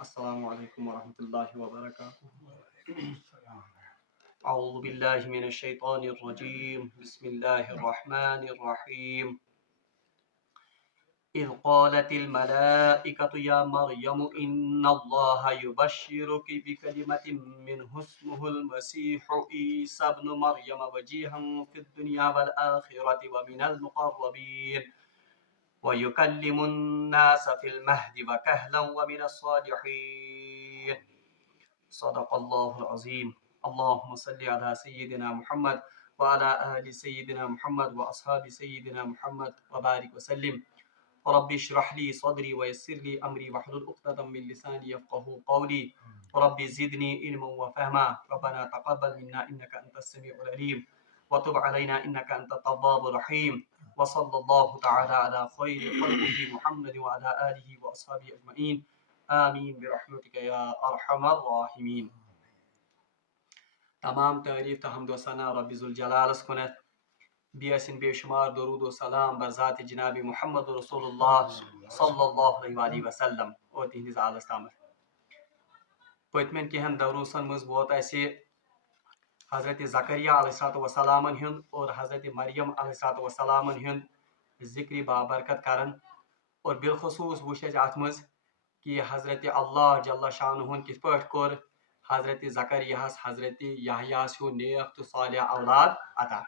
السلام علیکم ورحمۃ اللہ وبرکاتہ۔ اعوذ باللہ من الشیطان الرجیم، بسم اللہ الرحمن الرحیم۔ اذ قالت الملائکۃ یا مریم ان اللہ یبشرک بکلمۃ منہ اسمہ المسیح عیسی ابن مریم وجیہا فی الدنیا والآخرۃ ومن المقربین وَيُكَلِّمُ النَّاسَ فِي الْمَهْدِ وَكَهْلًا وَمِنَ الصَّالِحِينَ صدق اللہ العظیم۔ اللہم صلی علی سیدنا محمد وعلی آل سیدنا محمد واصحاب سیدنا محمد وبارک وسلم۔ رب اشرح لي صدری ويسر لي امری واحلل عقدۃ من لسانی یفقهوا قولی۔ رب زدنی علما وفہما، ربنا تقبل منا انک انت السمیع العلیم وتب علینا انک انت التواب الرحیم۔ وصلی اللہ تعالی علی خیر خلقہ محمد وعلی آلہ واصحابہ اجمعین، آمین برحمتک یا ارحم الراحمین۔ تمام تعریف تو حمد و ثنا رب ذوالجلالس کنت، بیسن بے شمار درود و سلام بذات جناب محمد رسول اللہ صلی اللہ علیہ وآلہ وسلم اور تہندس آلس تامت۔ پتمن کہن دروسن مز ووت اسہ حضرت زکریا علیہ السلام ہند اور حضرت مریم علیہ السلام ہند ذکر بابرکت کرن، اور بالخصوص وچ ات مز کہ حضرت اللہ جل شانہ کت پٲٹھۍ کور حضرت زکریاہس حضرت یحییٰس ہیو نیک تو صالح اولاد عطا۔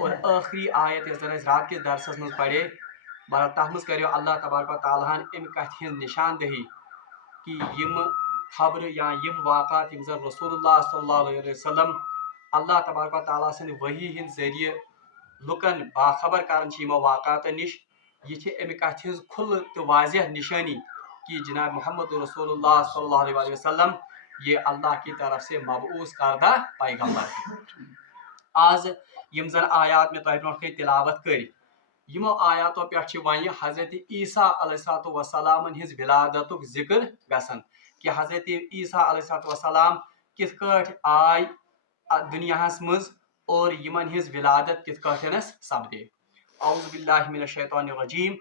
اور آخری آیت یس زن رات کس درسس مز پڑے بہرحال تتھ مز کریو اللہ تبارک و تعالیٰ ہن امہ کتھ ہند نشاندہی کہ یم خبر یا یم واقعات یم زن رسول اللہ صلی اللہ علیہ وسلم اللہ تبارک و تعالیٰ سند وحی ہند ذریعہ لکن باخبر کران یمو واقعات نش، یہ امہ کتھ ہز کھل تو واضح نشانی کہ جناب محمد رسول اللہ صلی اللہ علیہ وسلم یہ اللہ کی طرف سے مبعوث کردہ پیغمبر۔ آز یم زن آیات میں تہ برونٹھ کن تلاوت کر، یمو آیاتو پہ ون حضرت عیسیٰ علیہ السلام ہز ولادت ذکر گژھان کہ حضرت عیسیٰ علیہ السلام کت کٹ آئی دنیاہس مز اور یمن ہز ولادت کت کٹنس سپدے۔ اعوذ باللہ من الشیطان الرجیم۔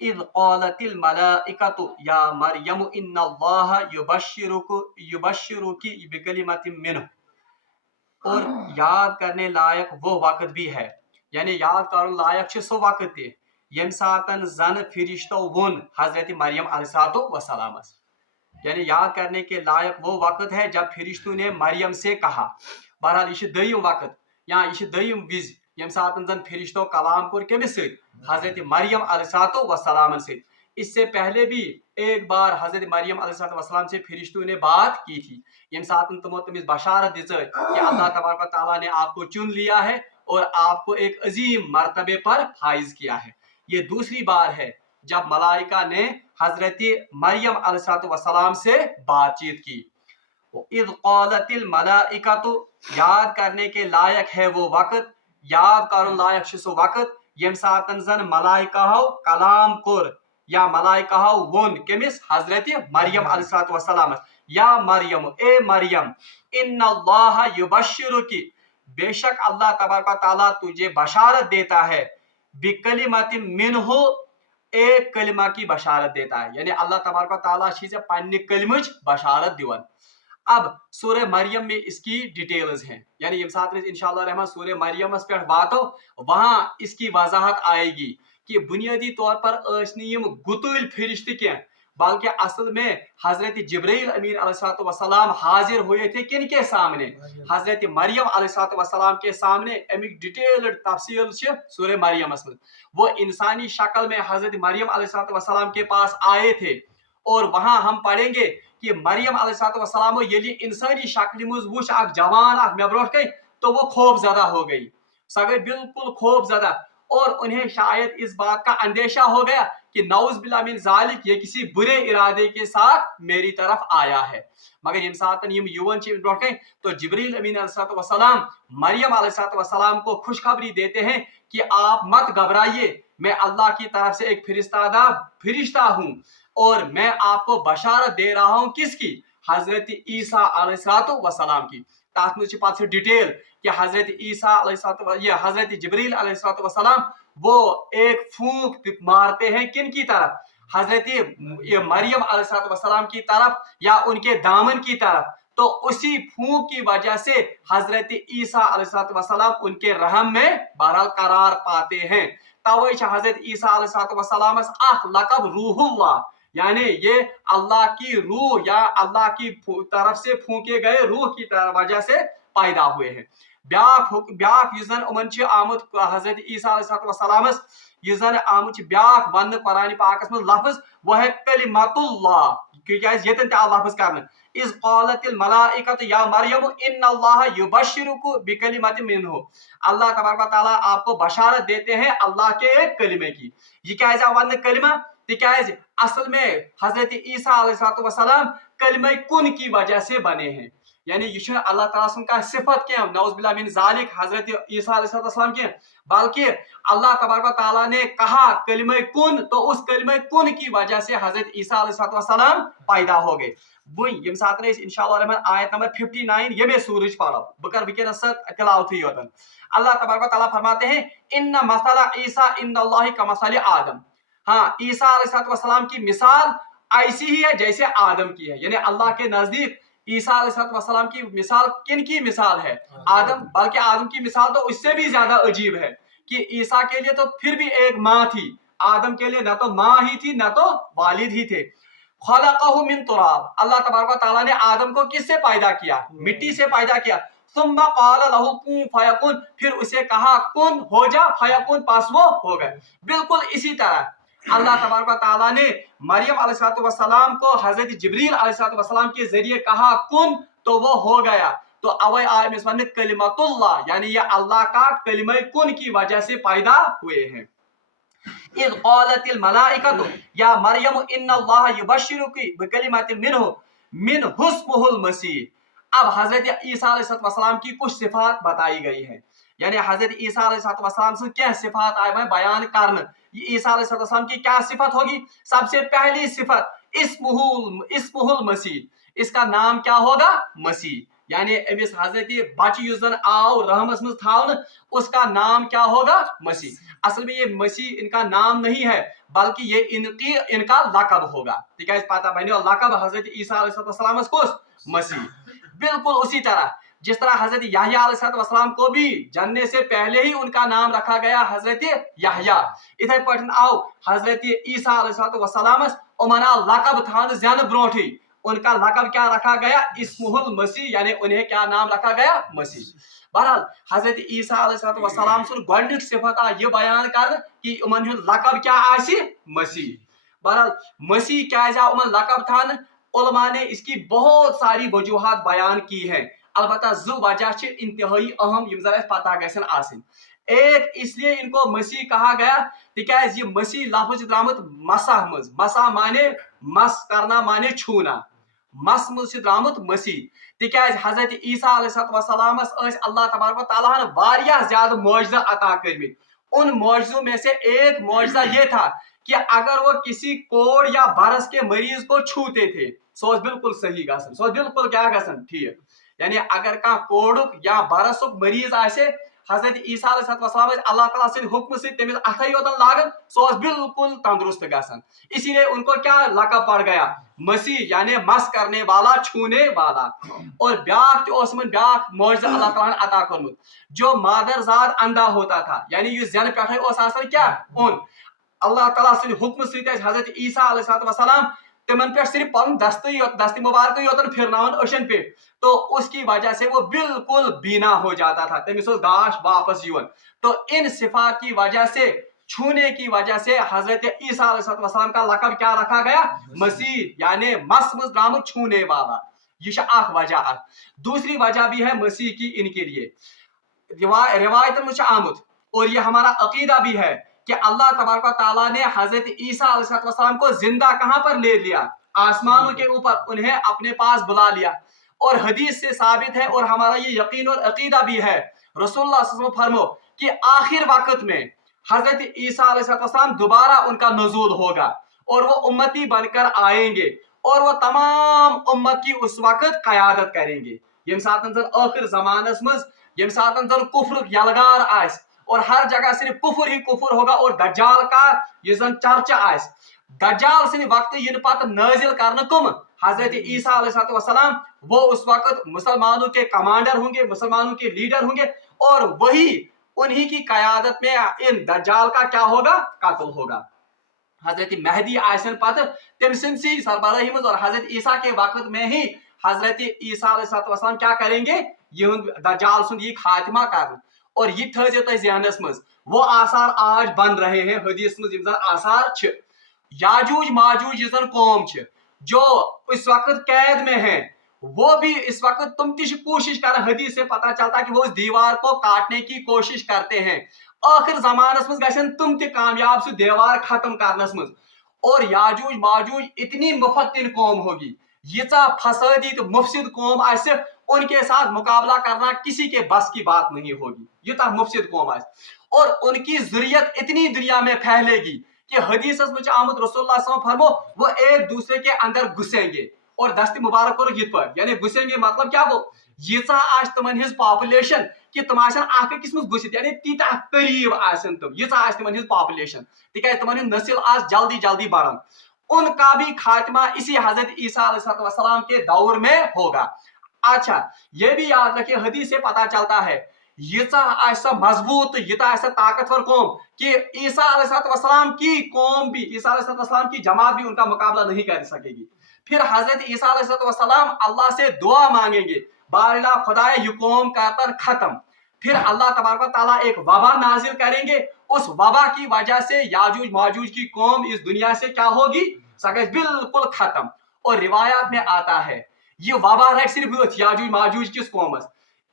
اذ قالت الملائکۃ یا مریم ان اللہ یبشرک بکلمۃ منہ۔ اور یاد کرنے لائق وہ وقت بھی ہے، یعنی یاد کرن لائق سہ وقت تہ یم ساتن زن فرشتو ون حضرت مریم علیہ السلام، یعنی یاد کرنے کے لائق وہ وقت ہے جب فرشتوں نے مریم سے کہا۔ بہرحال یہ دیم وقت یا یہ دیم وز یم ساتن زن فرشتو کلام کور کمس ست، حضرت مریم علیہ السلام ست۔ اس سے پہلے بھی ایک بار حضرت مریم علیہ السلام سے فرشتوں نے بات کی تھی، یم ساتن تمو تمس بشارت دژ کہ اللہ تبارک و تعالیٰ نے آپ کو چن لیا ہے اور آپ کو ایک عظیم مرتبے پر فائز کیا ہے۔ یہ دوسری بار ہے جب ملائکہ نے حضرت مریم علیہ السلام سے بات چیت کی۔ اذ قالت الملائکۃ، یاد کرنے کے لائق ہے وہ وقت، یاد کرن لائق سہ وقت یم ساتن زن ملائکہ کلام کور یا ملائکہ ون کمس حضرت مریم علیہ السلام، یا مریم اے مریم ان اللہ یبشرک، بے شک اللہ تبارک و تعالیٰ تجھے بشارت دیتا ہے، بکلمۃ منہ، ایک کلمہ کی بشارت دیتا ہے، یعنی اللہ تبارک و تعالیٰ چیزیں پنہ کلمچ بشارت دیون۔ اب سورہ مریم میں اس کی ڈیٹیلز ہیں، یعنی یم ساتھ انشاءاللہ الرحمن سورہ مریم اس پہ واتو وہاں اس کی وضاحت آئے گی کہ بنیادی طور پر یم گتل فرشتے کی، بلکہ اصل میں حضرت جبرائیل امین علیہ السلام حاضر ہوئے تھے کن کے سامنے؟ حضرت مریم علیہ السلام کے سامنے۔ امیک ڈیٹیلڈ تفصیل سورہ مریم میں، وہ انسانی شکل میں حضرت مریم علیہ السلام کے پاس آئے تھے، اور وہاں ہم پڑھیں گے کہ مریم علیہ السلام یلی انسانی شکل مز وچ اک جوان اک مے برونٹ گئی تو وہ خوف زدہ ہو گئی، سو گئی بالکل خوف زدہ، اور انہیں شاید اس بات کا اندیشہ ہو گیا کہ نعوذ باللہ من ذالک، یہ کسی برے ارادے کے ساتھ میری طرف آیا ہے۔ مگر یم ساتن یم یون چھ برونٹ گئی تو جبریل امین علیہ السلام مریم علیہ السلام کو خوشخبری دیتے ہیں کہ آپ مت گھبرائیے، میں اللہ کی طرف سے ایک فرشتہ ہوں، اور میں آپ کو بشارت دے رہا ہوں کس کی؟ حضرت عیسیٰ علیہ السلام کی۔ تاتھ مجھ پاس ڈیٹیل کہ حضرت عیسیٰ علیہ السلام، یہ حضرت جبریل علیہ السلام وہ ایک پھونک مارتے ہیں کن کی طرف؟ حضرت مریم علیہ السلام کی طرف یا ان کے دامن کی طرف، تو اسی پھونک کی وجہ سے حضرت عیسیٰ علیہ السلام ان کے رحم میں بہرحال قرار پاتے ہیں۔ توے حضرت عیسیٰ علیہ السلام اخ لقب روح اللہ، یعنی یہ اللہ کی روح یا اللہ کی طرف سے پھونکے گئے روح کی وجہ سے پیدا ہوئے ہیں۔ بیاکھ یُس زن یِمن چھُ آمُت حضرت عیسیٰ علیہ السلام یُس زن آمُت چھُ بیاکھ وننہٕ قرآن پاکس منٛز لفظ وہ ہے کلمۃ اللہ، تِکیازِ ییٚتٮ۪ن تہِ آو لفظ کرنہٕ اذ قالت الملائکۃ یا مریم ان اللہ یبشرک بکلمۃ منہ، اللہ تبارک و تعالیٰ آپ کو بشارت دیتے ہیں اللہ کے ایک کلمے کی۔ یہ کیازِ آو وننہٕ کلمہ؟ تِکیازِ اصل میں حضرت عیسیٰ علیہ السلام کلمہ کن کی وجہ سے بنے ہیں، یعنی یہ اللہ تعالیٰ سن کا صفت کی نعوذ باللہ من ذالک حضرت عیسیٰ علیہ السلام کی، بلکہ اللہ تبارک و تعالیٰ نے کہا کلمہ کن، تو اس کلمہ کن کی وجہ سے حضرت عیسیٰ علیہ السلام پیدا ہو گئے۔ وہیں یم ساتھ انشاءاللہ الرحمن آیت نمبر 59 یمے سورج پڑھو، بہ کر ونکس تلاوت یوتن۔ اللہ تبارک و تعالیٰ فرماتے ہیں ان مثل عیسیٰ عند اللہ کمثل آدم، ہاں عیسیٰ علیہ السلام کی مثال ایسی ہی ہے جیسے آدم کی ہے، یعنی اللہ کے نزدیک عیسیٰ علیہ السلام کی مثال کن کی مثال ہے؟ آدم، بلکہ آدم کی مثال تو اس سے بھی زیادہ عجیب ہے کہ عیسیٰ کے لیے تو پھر بھی ایک ماں تھی، آدم کے لیے نہ تو ماں ہی تھی نہ تو والد ہی تھے۔ خلقہ من تراب، اللہ تبارک و تعالیٰ نے آدم کو کس سے پیدا کیا؟ مٹی سے پیدا کیا۔ ثم قال له کن فیکن، پھر اسے کہا کن ہو جا، فیکن پس وہ ہو گئے۔ بالکل اسی طرح اللہ تبارک و تعالیٰ نے مریم علیہ السلام کو حضرت جبریل علیہ السلام کے ذریعے کہا کن، تو وہ ہو گیا۔ تو اوے آئے میں سمجھنے کلمۃ اللہ، یعنی یہ اللہ کا کلمہ کن کی وجہ سے پیدا ہوئے ہیں۔ اذ قالت الملائکۃ یا مریم ان اللہ یبشرک بکلمۃ منہ اسمہ المسیح۔ اب حضرت عیسیٰ علیہ السلام کی کچھ صفات بتائی گئی ہیں، یعنی حضرت عیسیٰ علیہ السلام سے کیا صفات آئے ہیں بیان کرنا۔ یہ عیسیٰ علیہ السلام کی کیا صفت ہوگی؟ سب سے پہلی صفت اسمہ المسیح، اس کا نام کیا ہوگا؟ مسیح، یعنی امس حضرت بچہ یُس زن آو رحمس مز تھاون اس کا نام کیا ہوگا؟ مسیح۔ اصل میں یہ مسیح ان کا نام نہیں ہے بلکہ یہ ان کا لقب ہوگا، تکیاز پتہ بنو لقب حضرت عیسیٰ علیہ السلام کس؟ مسیح۔ بالکل اسی طرح جس طرح حضرت یحییٰ علیہ السلام کو بھی جننے سے پہلے ہی ان کا نام رکھا گیا حضرت یحییٰ، اتھے پٲٹھۍ آو حضرت عیسیٰ علیہ السلام امن آو لقب تھاونہٕ زینہٕ برونٹھٕے، ان کا لقب کیا رکھا گیا؟ اسمہ المسیح، یعنی انہیں کیا نام رکھا گیا؟ مسیح۔ بہرحال حضرت عیسیٰ علیہ السلام سن گۄڈنیُک صفت آ یہ بیان کرنہٕ کہ امن ہُنٛد لقب کیا آسہِ؟ مسیح۔ بہرحال مسیح کیازِ آو امن لقب تھاونہٕ؟ علماء نے اس کی بہت ساری وجوہات بیان کی ہیں، البتہ زٕ وجہ چھ انتہائی اہم یم زن اسہِ پتہ گژھن آسٕنۍ۔ ایک اس لیے ان کو مسیح کہا گیا تکیاز یہ مسیح لفظ درامت مسح مز، مسح مانے مس کرنا مانے چھونا، مس مز درامت مسیح، تکیاز حضرت عیسیٰ علیہ السلام اللہ تبارک و تعالیٰ نے واریاہ زیادہ معجزہ عطا کرمت۔ ان معجزوں میں سے ایک معجزہ یہ تھا کہ اگر وہ کسی کوڑ یا برس کے مریض کو چھوتے تھے سو بالکل صحیح گژھن، سو بالکل کیا گژھن ٹھیک، یعنی اگر کانٛہہ کوڑُک یا برسُک مریض آسہِ حضرت عیسیٰ علیہ السلام اللہ تعالیٰ سٕنٛدِ حکمہٕ سۭتۍ تٔمِس اتھے یوتن لاگن سو بالکل تندرست گژھن، اسی لیے ان کو کیا لقب پڑ گیا؟ مسیح، یعنی مس کرنے والا، چھونے والا۔ اور بیاکھ معجزہ اللہ تعالیٰ نے عطا کرمت، جو مادر زاد اندھا ہوتا تھا، یعنی یہ زن پٮ۪ٹھے اوس آسان کیا اون، اللہ تعالیٰ سٕنٛدِ حکمہٕ سۭتۍ حضرت عیسیٰ علیہ السلام تمن پہ صرف پن دست مبارک یوتن پھرناون أچھن پہ، تو اس کی وجہ سے وہ بالکل بینا ہو جاتا تھا، تمس گاش واپس یون۔ تو ان صفات کی وجہ سے، چھونے کی وجہ سے حضرت عیسیٰ علیہ السلام کا لقب کیا رکھا گیا؟ مسیح، یعنی مس مز درامت چھونے والا۔ یہ اخ وجہ۔ دوسری وجہ بھی ہے مسیح کی ان کے لیے، روایت میں آمد اور یہ ہمارا عقیدہ بھی ہے کہ اللہ تبارک و تعالیٰ نے حضرت عیسیٰ علیہ السلام کو زندہ کہاں پر لے لیا؟ آسمانوں کے اوپر، انہیں اپنے پاس بلا لیا۔ اور حدیث سے ثابت ہے اور ہمارا یہ یقین اور عقیدہ بھی ہے، رسول اللہ صلی اللہ علیہ وسلم فرمو کہ آخر وقت میں حضرت عیسیٰ علیہ السلام دوبارہ ان کا نزول ہوگا اور وہ امتی بن کر آئیں گے اور وہ تمام امت کی اس وقت قیادت کریں گے۔ یم ساتن زن آخر زمانس مز، یم ساتن زن کفر یلغار آس اور ہر جگہ صرف کفر ہی کفر ہوگا اور دجال کا یہ زن چرچہ آس، दज्जाल सिंह वक्त इन पत नाजिल करने कम हजरत ईसा अलैहिस्सलाम, वो उस वक्त मुसलमानों के कमांडर होंगे, मुसलमानों के लीडर होंगे, और वही उन्हीं की कयादत में इन दज्जाल का क्या होगा, कत्ल होगा। हजरत मेहदी आसन पत तम सी सरबराही में, और हजरत ईसा के वक्त में ही हजरत ईसा अलैहिस्सलाम क्या करेंगे, ये दज्जाल सुन ये खात्मा कर। और ये थो जहनस मज, वो आसार आज बन रहे हैं हदीस में आसार छ। याजूज माजूज जिस कौम छ, जो इस वक्त कैद में है, वो भी इस वक्त तुम कोशिश कर, हदीस से पता चलता कि वो उस दीवार को काटने की कोशिश करते हैं। आखिर जमानस मज गन तुम ते कामयाब सु दीवार खत्म करनस मज। और याजूज माजूज इतनी मुफत्तिन कौम होगी, यीचा फसादी तो मुफसिद कौम आसे, उनके साथ मुकाबला करना किसी के बस की बात नहीं होगी, युता मुफसिद कौम आसे। और उनकी जुर्रियत इतनी दुनिया में फैलेगी कि हदीस में आमद रसूलुल्लाह सल्लल्लाहु अलैहि वसल्लम फरमो, वो एक दूसरे के अंदर घुसेंगे। और दस्ती मुबारक करो यित पर, यानी घुसेंगे मतलब क्या गो, यीचा आज तमन हिज पॉपुलेशन कि तुम आसन आख अकिस मज घुसित, यानी तीता करीब आसन तुम, यीचा आज तमन हिज पॉपुलेशन, तिकाज तमन हिज नस्ल आज जल्दी जल्दी बढ़न। उनका भी खात्मा इसी हजरत ईसा अलैहिस्सलाम के दौर में होगा। अच्छा, ये भी याद रखिए, हदीस से पता चलता है यीचा ऐसा मजबूत, यीता ऐसा ताकतवर कौम कि ईसा अलैहिस्सलाम की कौम भी, ईसा अलैहिस्सलाम की जमात भी उनका मुकाबला नहीं कर सकेगी। फिर हजरत ईसा अलैहिस्सलाम अल्लाह से दुआ मांगेंगे, बारिला खुदाए ये कौम कर खत्म। फिर अल्लाह तबारक व तआला एक वबा नाजिल करेंगे, उस वबा की वजह से याजूज माजूज की कौम इस दुनिया से क्या होगी, सगज बिल्कुल खत्म। और रिवायात में आता है ये वबा रख सिर्फ याजूज माजूज किस कौमस,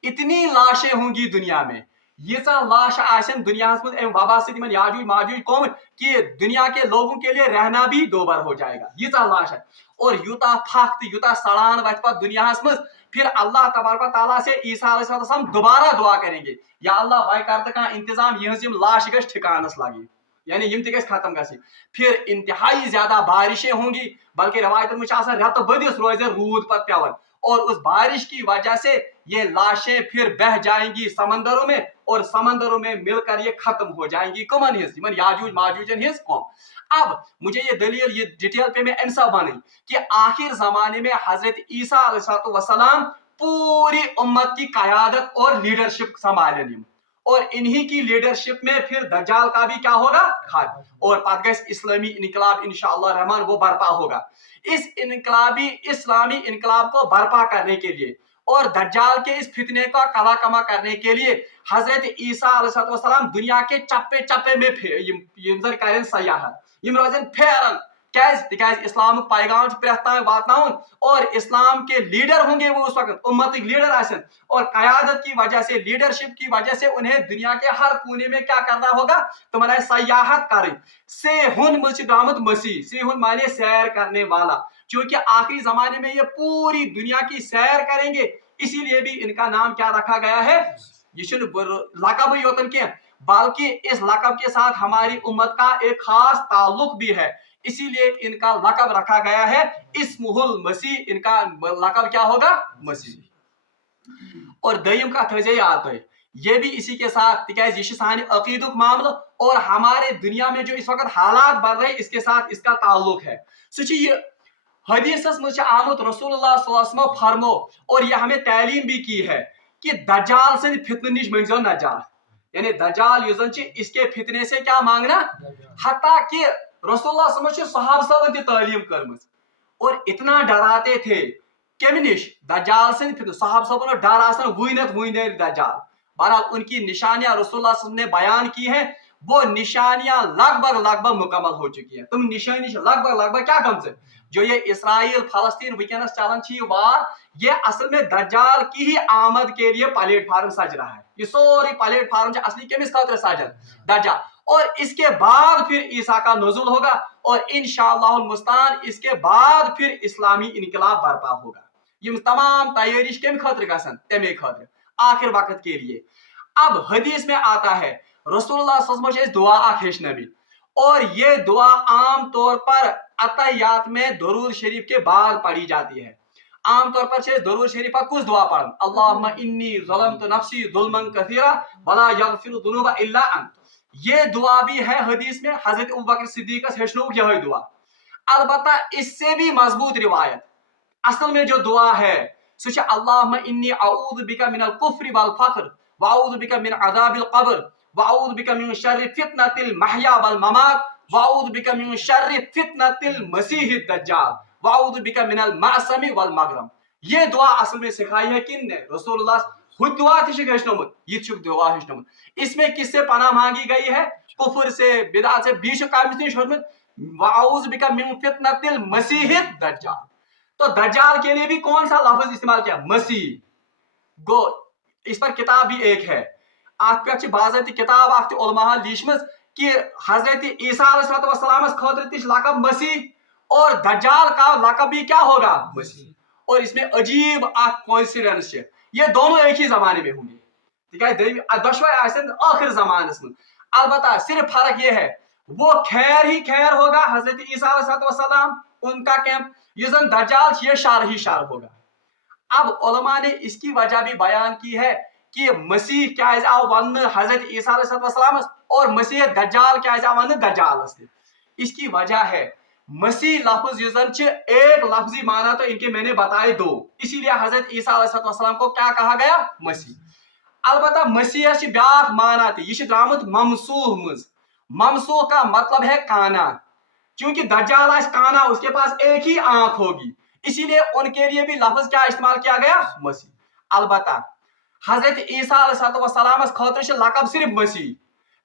इतनी लाशें होंगी दुनिया में, यीचा लाश आसन दुनिया में वबा से याजूज माजूज कौम कि दुनिया के लोगों के लिए रहना भी दोबर हो जाएगा, यीचा लाश है। और यूता फख्त यूता सड़ान वत पर दुनिया में। फिर अल्लाह तबारक व तआला से ईसा अलैहिस्सलाम दोबारा दुआ करेंगे, या अल्लाह वह कर का इंतजाम यह लाश गश ठिकानस लगी, यानी यम गस खत्म गसी। फिर इंतहाई ज्यादा बारिशें होंगी, बल्कि रवायत में रत बदिस रोज रूद पर पेवन, और उस बारिश की वजह से ये लाशें फिर बह जाएंगी समंदरों में, और समंदरों में मिलकर ये खत्म हो जाएंगी कमन हिज याजूज माजूजन हिज कौम। अब मुझे ये दलील, ये डिटेल पे मैं इंसा बनी कि आखिर जमाने में हजरत ईसा अलैहिस्सलाम पूरी उम्मत की कयादत और लीडरशिप संभालेंगे, और इन्हीं की लीडरशिप में फिर दज्जाल का भी क्या होगा, खाद। और पदगस इस्लामी इनकलाब इंशाअल्लाह रहमान वो बर्पा होगा। इस इनकलाबी इस्लामी इनकलाब को बर्पा करने के लिए और दज्जाल के इस फितने का कला कमा करने के लिए हजरत ईसा अलैहिस्सलाम दुनिया के चप्पे चप्पे में करें सयाहत, यम रोजन फेरन, क्या इस्लाम पैगाम प्रेत वातनाउन, और इस्लाम के लीडर होंगे वो उस वक्त उम्मत लीडर आसन, और कयादत की वजह से, लीडरशिप की वजह से उन्हें दुनिया के हर कोने में क्या करना होगा, तुम्हारा सयाहत करें। सेहुन मस्जिद आमद मसीह, सेहुन माने सैर करने वाला, क्योंकि आखिरी जमाने में ये पूरी दुनिया की सैर करेंगे, इसीलिए भी इनका नाम क्या रखा गया है, ये लकब योतन के, बल्कि इस लकब के साथ हमारी उम्मत का एक खास ताल्लुक भी है, इसीलिए इनका लकब रखा गया है इस्मुहुल मसीह, इनका लकब क्या होगा, मसीह। और दयम का थजे याद है, ये भी इसी के साथ, ये सानी अकीदुक मामला और हमारे दुनिया में जो इस वक्त हालात बढ़ रहे इसके साथ इसका ताल्लुक है। सुची हदीस में आमद रसूलुल्लाह सल्लल्लाहु अलैहि वसल्लम फरमो, और ये हमें तालीम भी की है कि दज्जाल से फितने निश मंगो नजात, यानी दज्जाल युजन इसके फितने से क्या मांगना, हत्ता कि रसूलुल्लाह सल्लल्लाहु अलैहि वसल्लम सहाब सबन तालीम करम, और इतना डराते थे कम निश, दज्जाल से सहाब सबन डर आसन वुनत वुन दज्जाल। बहरहाल उनकी निशानियां रसूलुल्लाह सल्लल्लाहु अलैहि वसल्लम ने बयान की हैं, वो निशानियां लगभग मुकम्मल हो चुकी है। तुम निशानी लगभग क्या कम से, जो ये इसराइल फलस्तीन विकनस चलन वार, ये असल में दज्जाल की ही आमद के लिए प्लेटफार्म सज रहा है, ये सोरी प्लेटफार्म असली केमिस खातिर सजन दज्जाल। और इसके बाद फिर ईसा का नुज़ुल होगा, और इंशाअल्लाह मुस्तान इसके बाद फिर इस्लामी इनकलाब बर्पा होगा। ये तमाम तैयारी केम खातिर गसन, तमे खातिर आखिर वक्त के लिए। अब हदीस में आता है रसूलुल्लाह सल्लल्लाहु अलैहि वसल्लम दुआ आखेशनबी, और ये दुआ आम तौर पर अतयात में दरूद शरीफ के बाद पढ़ी जाती है। आम तौर पर से दरूद शरीफ पर कुछ दुआ पढ़न, अल्लाहुम्मा इन्नी ज़लमतु नफ्सी ज़ुल्मन कसीरा वला यग़फिरु ज़ुनूबा इल्ला अंत। ये दुआ भी है हदीस में, हजरत अबू बकर सिद्दीक़ हेचनोक यह दुआ। अलबत्ता इससे भी मजबूत रिवायत असल में जो दुआ है सो छ अल्लाहुम्मा इन्नी अऊज़ु बिका मिनल कुफ्रि वल फक्र व अऊज़ु बिका मिन अज़ाबिल क़ब्र व अऊज़ु बिका मिन शर्रि फितनतिल महया वल ममात व अऊज़ु बिका मिन शर्रि फितनतिल मसीहिद दज्जाल व अऊज़ु बिका मिनल मासमी वल मगरम। ये दुआ असल में सिखाई है किन ने? रसूलुल्लाह खुद दुआ थी हेचनमुत, ये दुआ हेचनमुत। इसमें किससे पनाह मांगी गई है? कुफ्र से, बिदअत से, बीच कामिस निश हेचमुत व अऊज़ु बिका मिन फितनतिल मसीहिद दज्जाल। तो दज्जाल के लिए भी कौन सा लफ्ज इस्तेमाल किया? मसीह। गो इस पर किताब भी एक है, अत पे बाज़ाब्ती किताब अख उलमा लिखमज कि हजरत ईसा अलैहिस्सलाम खतर तिश लकब मसीह और दज्जाल का लकब भी क्या होगा? मसीह। और इसमें अजीब कोइंसिडेंस है, ये दोनों एक ही जमाने में होंगे, दुश्मन आखिर जमानस में। अलबत्ता सिर्फ फर्क ये है, वो खैर ही खैर होगा हजरत ईसा अलैहिस्सलाम उनका कैंप, ये जन दज्जाल ये शार ही शार होगा। अब उलमा ने इसकी वजह भी बयान की है कि मसीह क्या आव वन हजरत ईसा अलैहिस्सलाम और मसीह दज्जाल क्या आव वन दज्जाल। इसकी वजह है मसीह लफ्ज युजन एक लफ्जी माना तो इनके मैंने बताए दो, इसीलिए हजरत ईसा अलैहिस्सलाम को क्या कहा गया? मसीह। अलबत्ता मसीह ब्याख माना यह द्रामुत ममसूह मज। ममसूह का मतलब है काना, क्योंकि दज्जाल आज काना, उसके पास एक ही आंख होगी, इसीलिए उनके लिए भी लफ्ज क्या इस्तेमाल किया गया? मसीह। अलबत्ता हजरत ईसा अलैहिस्सलाम खतर लकब सिर्फ मसीह,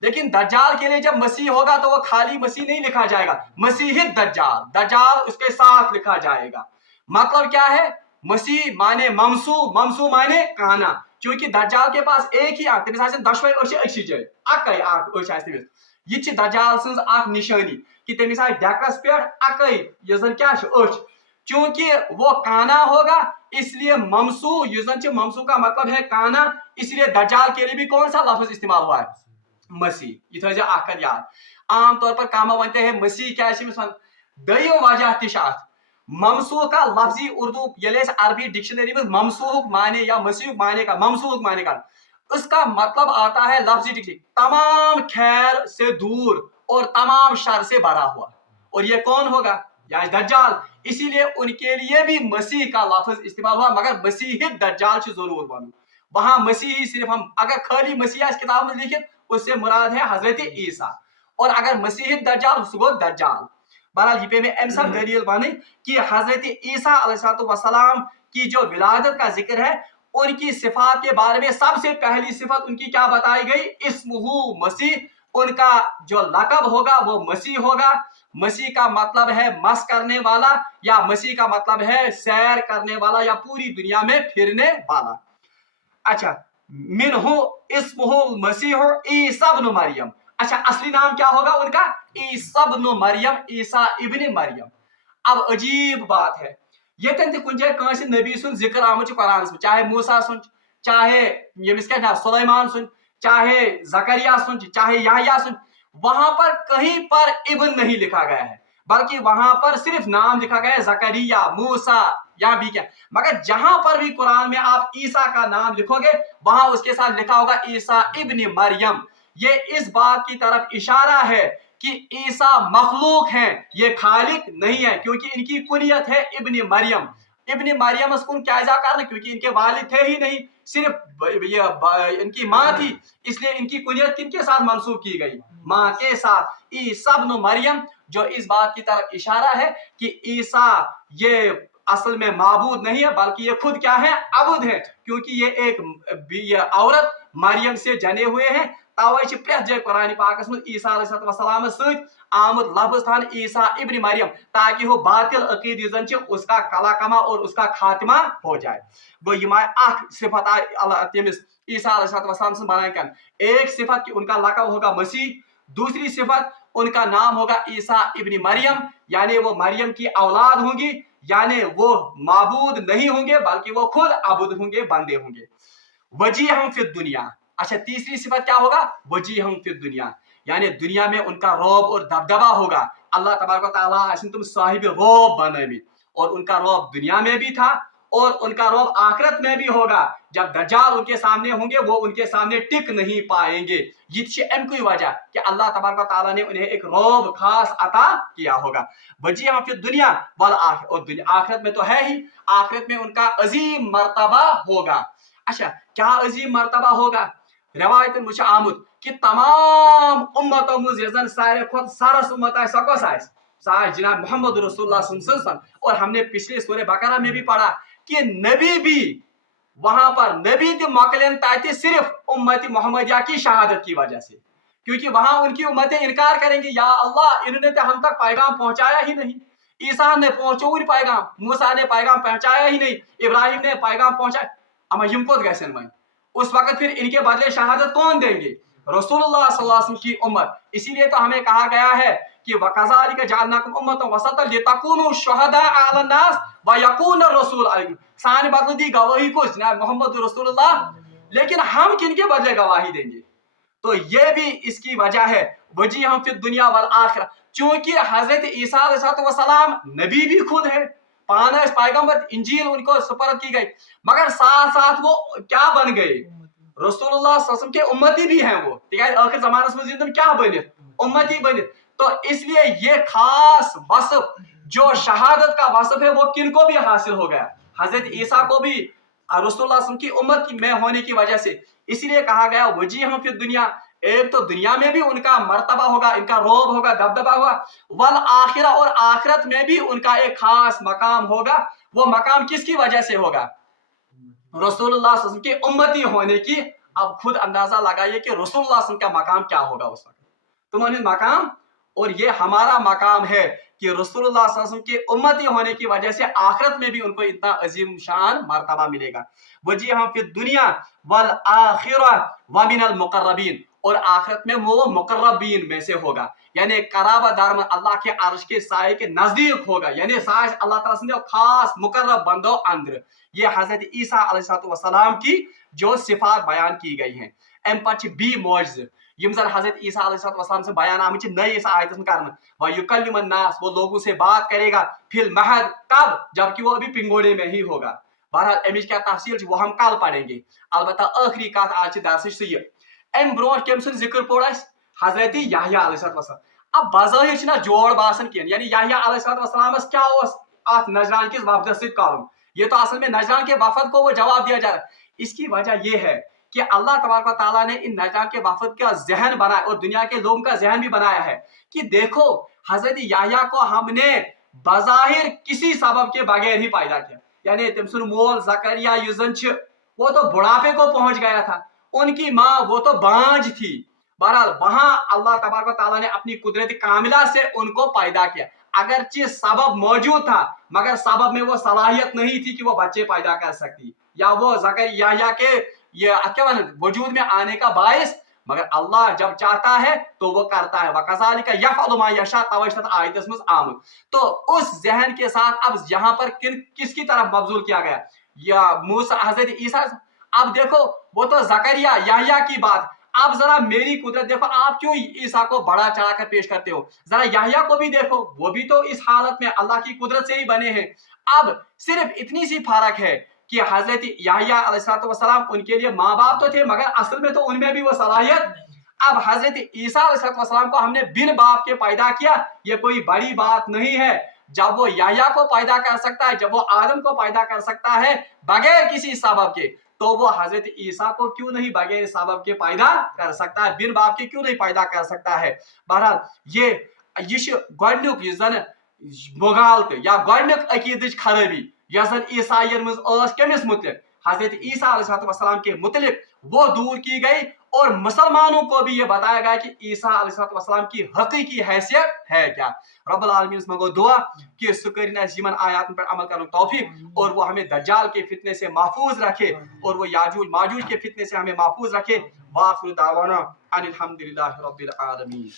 लेकिन दज्जाल के लिए जब मसीह होगा तो वो खाली मसीह नहीं लिखा जाएगा, मसीह दज्जाल, दज्जाल उसके साथ लिखा जाएगा। मतलब क्या है? मसीह माने ममसू, ममसू माने काना, क्योंकि दज्जाल के पास एक ही आंख, तमिस दशवे अक्सी जाए अकै आंख यह दज्जाल सज अख निशानी कि तमिस डेकस पे अकै यह क्या क्योंकि वो काना होगा, इसलिए ममसू युजन ममसू का मतलब है काना, इसलिए दज्जाल के लिए भी कौन सा लफ्ज इस्तेमाल हुआ है? मसीह। यह थो अखर याद। आम तौर पर कामा वनते हैं मसीह क्या दयो वजह तिशात ममसूह का लफ्जी उर्दू ये अरबी डिक्शनरी में ममसूह माने या मसीह माने का, ममसूह माने का उसका मतलब आता है लफ्जी डिक्शनरी तमाम खैर से दूर और तमाम शर से भरा हुआ, और ये कौन होगा? या दज्जाल। इसीलिए उनके लिए भी मसीह का लफ्ज इस्तेमाल हुआ, मगर मसीह दज्जाल जरूर बनो वहां मसीह सिर्फ हम अगर खाली मसीह इस किताब में लिखे उससे मुराद है हजरत ईसा, और अगर मसीह दज्जाल उसको दज्जाल। बहरहाल ये में अम सब दलील बने कि हजरत ईसा अलैहिस्सलाम की जो विलादत का जिक्र है, उनकी सिफात के बारे में सबसे पहली सिफत उनकी क्या बताई गई? इस्मुहु मसीह। उनका जो लकब होगा वो मसीह होगा। मसीह का मतलब है मस करने वाला, या मसीह का मतलब है सैर करने वाला या पूरी दुनिया में फिरने वाला। अच्छा, मिनहु इस्मुहु मसीह ईसा इब्न मरियम। अच्छा, असली नाम क्या होगा उनका? ईसा इब्न मरियम, ईसा इब्न मरियम। अब अजीब बात है, ये कुछ जाए कंस नबी सुन जिक्र आमुत कुरान में, चाहे मूसा सुन, चाहे यमिस क्या सुलेमान सुन, चाहे जकरिया सुन, चाहे याह्या सुन, वहां पर कहीं पर इब्न नहीं लिखा गया है, बल्कि वहां पर सिर्फ नाम लिखा गया है जकरिया, मूसा या भी क्या। मगर जहां पर भी कुरान में आप ईसा का नाम लिखोगे वहां उसके साथ लिखा होगा ईसा इब्न मरियम। ये इस बात की तरफ इशारा है कि ईसा मखलूक हैं, ये खालिक नहीं है, क्योंकि इनकी कुनियत है इब्न मरियम। इब्न मरियम उसको क्या करना, क्योंकि इनके वालिद थे ही नहीं, सिर्फ ये इनकी माँ थी, इसलिए इनकी कुनियत किनके साथ मंसूब की गई? माँ के साथ। ईसा इब्न मरियम, जो इस बात की तरफ इशारा है कि ईसा ये असल में माबूद नहीं है, बल्कि ये खुद क्या है? अबुद है, क्योंकि ये औरत मरियम से जने हुए हैं। तवे प्रेथ जय कुरान पाकस में ईसा अलैहिस्सलाम आमुत लफ्ज थान ईसा इब्न मरियम, ताकि वो बातिल अकीद उसका कला कमा और उसका खात्मा हो जाए। वो सिफत तमिस ईसा अलैहिस्सलाम से बनाए कर, एक सिफत कि उनका लकब होगा मसीह, दूसरी सिफत उनका नाम होगा ईसा इब्न मरियम, यानी वो मरियम की औलाद होंगी, यानी वो माबूद नहीं होंगे बल्कि वो खुद अबुद होंगे, बंदे होंगे। वजीहम फिद दुनिया। अच्छा, तीसरी सिफत क्या होगा? वजीहम फिद दुनिया, यानी दुनिया में उनका रौब और दबदबा होगा। अल्लाह तबारक व तआला तुम साहिब रौब बनाए, और उनका रौब दुनिया में भी था اور ان کا रौब आखिरत में भी होगा जब दज्जाल उनके सामने होंगे वो उनके सामने टिक नहीं पाएंगे। ये अमकुई वजह कि अल्लाह तबारक ताला ने उन्हें एक रौब खास अता किया होगा। वजी हम फिर दुनिया वाल आखिरत में तो है ही, आखिरत में उनका अजीम मर्तबा होगा। अच्छा क्या अजीम मर्तबा होगा? रवायत मुझे आमुद कि तमाम उम्मतों मुझे सारे खुद सरस उम्मत है सकस है सारे जनाब मोहम्मद रसूलुल्लाह सल्लल्लाहु अलैहि वसल्लम। और हमने पिछले सूरह बकरा में भी पढ़ा कि नबी भी वहां पर नबी थे मौकलन ताते सिर्फ उम्मती मोहम्मदिया की शहादत की वजह से, क्योंकि वहां उनकी उम्मतें इनकार करेंगी, या अल्लाह इन्होंने तो हम तक पैगाम पहुंचाया ही नहीं, ईसा ने पहुंचो ही पैगाम, मूसा ने पैगाम पहुंचाया ही नहीं, इब्राहिम ने पैगाम पहुंचाया, अमा यम कोत गसन वही। उस वक्त फिर इनके बदले शहादत कौन देंगे? रसूलुल्लाह सल्लल्लाहु अलैहि वसल्लम की उम्मत। इसीलिए तो हमें कहा गया है कि वकज़ालिका जअलनाकुम उम्मतन वसतन लितकूनु शुहदा अलन नास व यकून रसूल अलैकुम। सान बदले दी गवाही को जनाब मोहम्मद रसूलुल्लाह, लेकिन हम किनके बदले गवाही देंगे? तो ये भी इसकी वजह है। वजी हम फिर दुनिया वल आखिरा, चूंकि हजरत ईसा अलैहिस्सलाम नबी भी खुद है, पाना पैगंबर, इंजील उनको सुपर्द की गई, मगर साथ साथ वो क्या बन गए? रसूलुल्लाह सल्लल्लाहु अलैहि वसल्लम के उम्मती भी हैं वो, ठीक है, आखिर ज़माने में जिंदगी क्या बने? उम्मती बने। तो इसलिए ये खास वसफ जो शहादत का वसफ है वो किनको भी हासिल हो गया? हजरत ईसा को भी रसूलुल्लाह सल्लल्लाहु अलैहि वसल्लम की उम्मत की में होने की वजह से। इसलिए कहा गया वजी हम फिर दुनिया, एक तो दुनिया में भी उनका मर्तबा होगा, इनका रौब होगा, दबदबा होगा, वल आखिरा और आखिरत में भी उनका एक खास मकाम होगा। वो मकाम किसकी वजह से होगा? रसूलुल्लाह सल्लल्लाहु अलैहि वसल्लम के उम्मती होने की। अब खुद अंदाजा लगाइए कि रसूलुल्लाह सल्लल्लाहु अलैहि वसल्लम का मकाम क्या होगा उस वक्त, तुम्हारे मकाम और ये हमारा मकाम है कि रसूलुल्लाह सल्लल्लाहु अलैहि वसल्लम के उम्मती होने की वजह से आखिरत में भी उनको इतना अजीम शान मर्तबा मिलेगा। वजी हम फिर दुनिया वल आखिरा व मिनल मुकर्रबीन, और आखिरत में वो मुकर्रबीन में से होगा, यानी कराबादार में अल्लाह के अर्श के साए के नजदीक होगा, यानी साज अल्लाह ताला से खास मुकर्रब बंदो अंदर। ये हजरत ईसा अलैहिस्सलाम की जो सिफात बयान की गई हैं। अम पछ बी मौजज़ यम जन हजरत ईसा अलैहिस्सलाम से बयान आम नए इस आयत में करना, व युकल्लिमुन नास, वो लोगों से बात करेगा, फिल महद, कब? जबकि वो अभी पिंगोड़े में ही होगा। बहरहाल अमिच क्या तफसील वो हम कल पढ़ेंगे। अलबत्ता आखिरी कत आज दर्स अम ब्रो कम सुन जिक्र पोड़ हजरत याह्या अलैहिस्सलाम। अब बज़ाहिर ना जोड़ बासन कह, यानी याह्या अलैहिस्सलाम क्या अत नजरान किस वफद सत करुन, ये तो असल में नजरान के वफद को वो जवाब दिया जा रहा है। इसकी वजह यह है कि अल्लाह तबारक ताला ने इन नजरान के वफद का जहन बनाया और दुनिया के लोगों का जहन भी बनाया है कि देखो हजरत याह्या को हमने बज़ाहिर किसी सबब के बगैर ही पैदा किया, यानी तम सुन मोल ज़करिया युजन वो तो बुढ़ापे को पहुंच गया था, उनकी माँ वो तो बांझ थी। बहरहाल वहां अल्लाह तबारक ताला ने अपनी कुदरत कामिला से उनको पैदा किया, अगरचे सबब मौजूद था मगर सबब में वो सलाहियत नहीं थी कि वो बच्चे पैदा कर सकती, या वो ज़करिया के ये क्या वजूद में आने का बायस, मगर अल्लाह जब चाहता है तो वो करता है। वकज़ालिका यफ़अलु मा यशा, तवशत आयत में आमद। तो उस जहन के साथ अब यहाँ पर किसकी तरफ मबजूल किया गया? या मूसा हजरत ईसा। अब देखो वो तो ज़करिया याह्या की बात, अब जरा मेरी कुदरत देखो, आप क्यों ईसा को बड़ा चढ़ाकर पेश करते हो? जरा याह्या को भी देखो, वो भी तो इस हालत में अल्लाह की कुदरत से ही बने हैं। अब सिर्फ इतनी सी फर्क है कि हजरत याह्या अलैहिस्सलाम उनके लिए माँ बाप तो थे मगर असल में तो उनमें भी वो सलाहियत। अब हजरत ईसा अलैहिस्सलाम को हमने बिन बाप के पैदा किया, ये कोई बड़ी बात नहीं है। जब वो याह्या को पैदा कर सकता है, जब वो आदम को पैदा कर सकता है बगैर किसी सबब के, तो वो हजरत ईसा को क्यों नहीं बगैर सबब के पैदा कर सकता है, बिन बाप के क्यों नहीं पैदा कर सकता है? बहरहाल ये गोडनुक जन मुगालत या गोडनुक अकीदच खराबी यन ईसाइन मज कमिस मुतलिक हजरत ईसा अलैहिस्सलाम के मुतलिक वो दूर की गई, और मुसलमानों को भी ये बताया गया कि ईसा अलैहिस्सलाम की हकीकी हैसियत है क्या। रब्बुल आलमीन से मंगो दुआ कि सुकरीन यमन आयात पर अमल करने तौफीक, और वो हमें दज्जाल के फितने से महफूज रखे, और वो याजूज माजूज के फितने से हमें महफूज रखे। वाखिर दावाना अनिल हम्दुलिल्लाहि रब्बिल आलमीन।